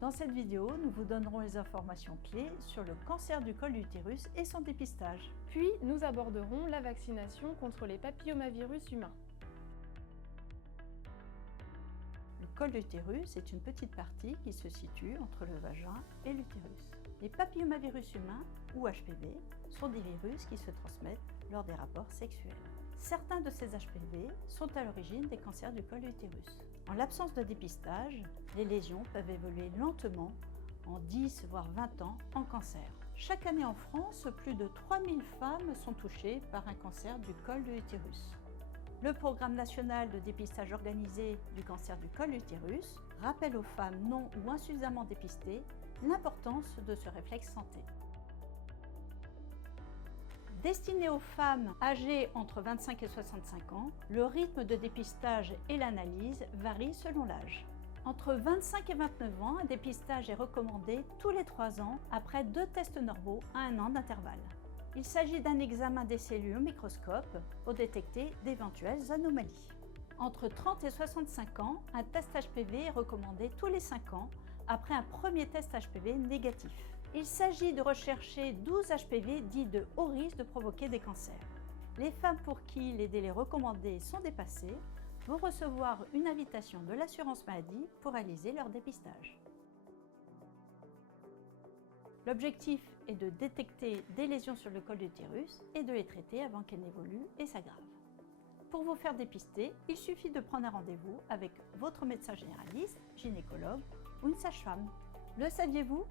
Dans cette vidéo, nous vous donnerons les informations clés sur le cancer du col de l'utérus et son dépistage. Puis, nous aborderons la vaccination contre les papillomavirus humains. Le col de l'utérus est une petite partie qui se situe entre le vagin et l'utérus. Les papillomavirus humains, ou HPV, sont des virus qui se transmettent lors des rapports sexuels. Certains de ces HPV sont à l'origine des cancers du col de l'utérus. En l'absence de dépistage, les lésions peuvent évoluer lentement en 10 voire 20 ans en cancer. Chaque année en France, plus de 3000 femmes sont touchées par un cancer du col de l'utérus. Le programme national de dépistage organisé du cancer du col de l'utérus rappelle aux femmes non ou insuffisamment dépistées l'importance de ce réflexe santé. Destiné aux femmes âgées entre 25 et 65 ans, le rythme de dépistage et l'analyse varient selon l'âge. Entre 25 et 29 ans, un dépistage est recommandé tous les 3 ans après 2 tests normaux à 1 an d'intervalle. Il s'agit d'un examen des cellules au microscope pour détecter d'éventuelles anomalies. Entre 30 et 65 ans, un test HPV est recommandé tous les 5 ans après un premier test HPV négatif. Il s'agit de rechercher 12 HPV dits de haut risque de provoquer des cancers. Les femmes pour qui les délais recommandés sont dépassés vont recevoir une invitation de l'assurance maladie pour réaliser leur dépistage. L'objectif est de détecter des lésions sur le col de l'utérus et de les traiter avant qu'elles n'évoluent et s'aggravent. Pour vous faire dépister, il suffit de prendre un rendez-vous avec votre médecin généraliste, gynécologue ou une sage-femme. Le saviez-vous ?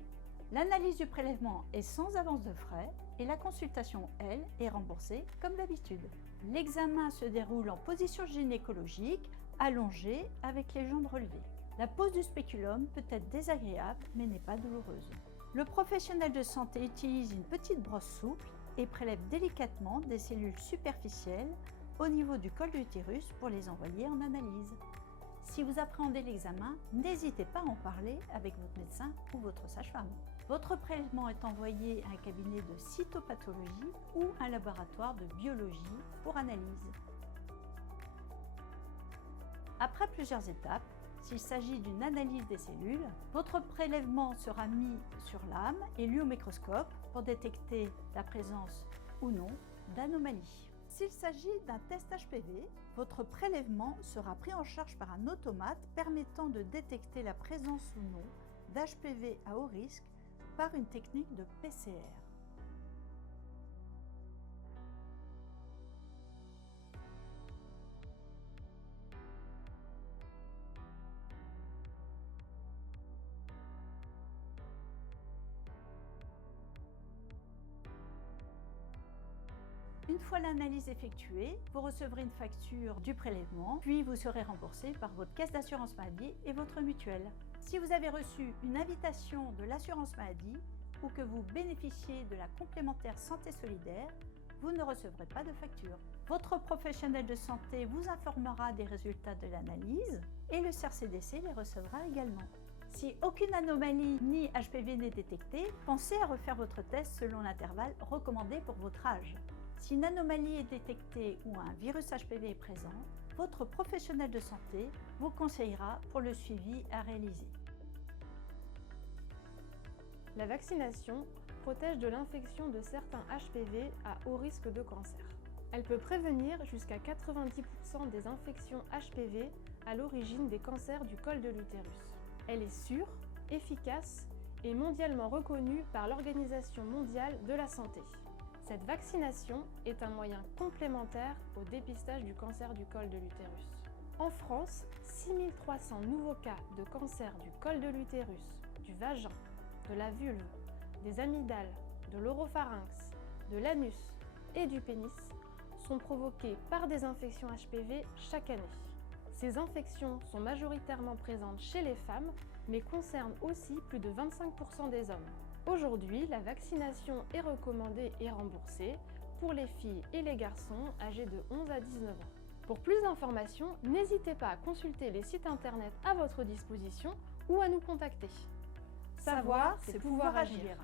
L'analyse du prélèvement est sans avance de frais et la consultation, elle, est remboursée comme d'habitude. L'examen se déroule en position gynécologique, allongée avec les jambes relevées. La pose du spéculum peut être désagréable mais n'est pas douloureuse. Le professionnel de santé utilise une petite brosse souple et prélève délicatement des cellules superficielles au niveau du col de l'utérus pour les envoyer en analyse. Si vous appréhendez l'examen, n'hésitez pas à en parler avec votre médecin ou votre sage-femme. Votre prélèvement est envoyé à un cabinet de cytopathologie ou un laboratoire de biologie pour analyse. Après plusieurs étapes, s'il s'agit d'une analyse des cellules, votre prélèvement sera mis sur lame et lu au microscope pour détecter la présence ou non d'anomalies. S'il s'agit d'un test HPV, votre prélèvement sera pris en charge par un automate permettant de détecter la présence ou non d'HPV à haut risque par une technique de PCR. Une fois l'analyse effectuée, vous recevrez une facture du prélèvement, puis vous serez remboursé par votre caisse d'assurance maladie et votre mutuelle. Si vous avez reçu une invitation de l'assurance maladie ou que vous bénéficiez de la complémentaire santé solidaire, vous ne recevrez pas de facture. Votre professionnel de santé vous informera des résultats de l'analyse et le CRCDC les recevra également. Si aucune anomalie ni HPV n'est détectée, pensez à refaire votre test selon l'intervalle recommandé pour votre âge. Si une anomalie est détectée ou un virus HPV est présent, votre professionnel de santé vous conseillera pour le suivi à réaliser. La vaccination protège de l'infection de certains HPV à haut risque de cancer. Elle peut prévenir jusqu'à 90% des infections HPV à l'origine des cancers du col de l'utérus. Elle est sûre, efficace et mondialement reconnue par l'Organisation mondiale de la santé. Cette vaccination est un moyen complémentaire au dépistage du cancer du col de l'utérus. En France, 6300 nouveaux cas de cancer du col de l'utérus, du vagin, de la vulve, des amygdales, de l'oropharynx, de l'anus et du pénis sont provoqués par des infections HPV chaque année. Ces infections sont majoritairement présentes chez les femmes, mais concernent aussi plus de 25% des hommes. Aujourd'hui, la vaccination est recommandée et remboursée pour les filles et les garçons âgés de 11 à 19 ans. Pour plus d'informations, n'hésitez pas à consulter les sites internet à votre disposition ou à nous contacter. Savoir, c'est pouvoir agir.